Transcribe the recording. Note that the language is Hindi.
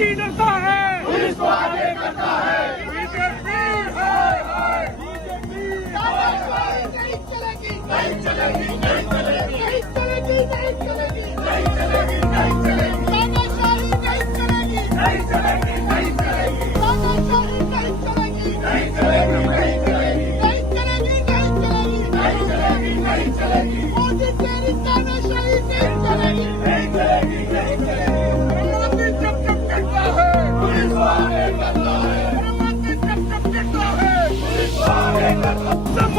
मोदी डरता है, पुलिस को आगे करता है। बीजेपी हाय हाय, तानाशाही नहीं चलेगी, नहीं चलेगी, नहीं चलेगी, नहीं चलेगी, नहीं चलेगी, नहीं चलेगी, नहीं चलेगी। तानाशाही नहीं चलेगी, नहीं चलेगी, नहीं चलेगी। तानाशाही नहीं चलेगी, नहीं चलेगी, नहीं चलेगी, नहीं चलेगी, नहीं चलेगी, नहीं चलेगी, नहीं चलेगी। मोदी तेरी तानाशाही नहीं चलेगी, नहीं चलेगी, नहीं चलेगी। मोदी जब जब कहता है, पुलिस को आगे करता है, मोदी जब जब कहता है, पुलिस को आगे करता है।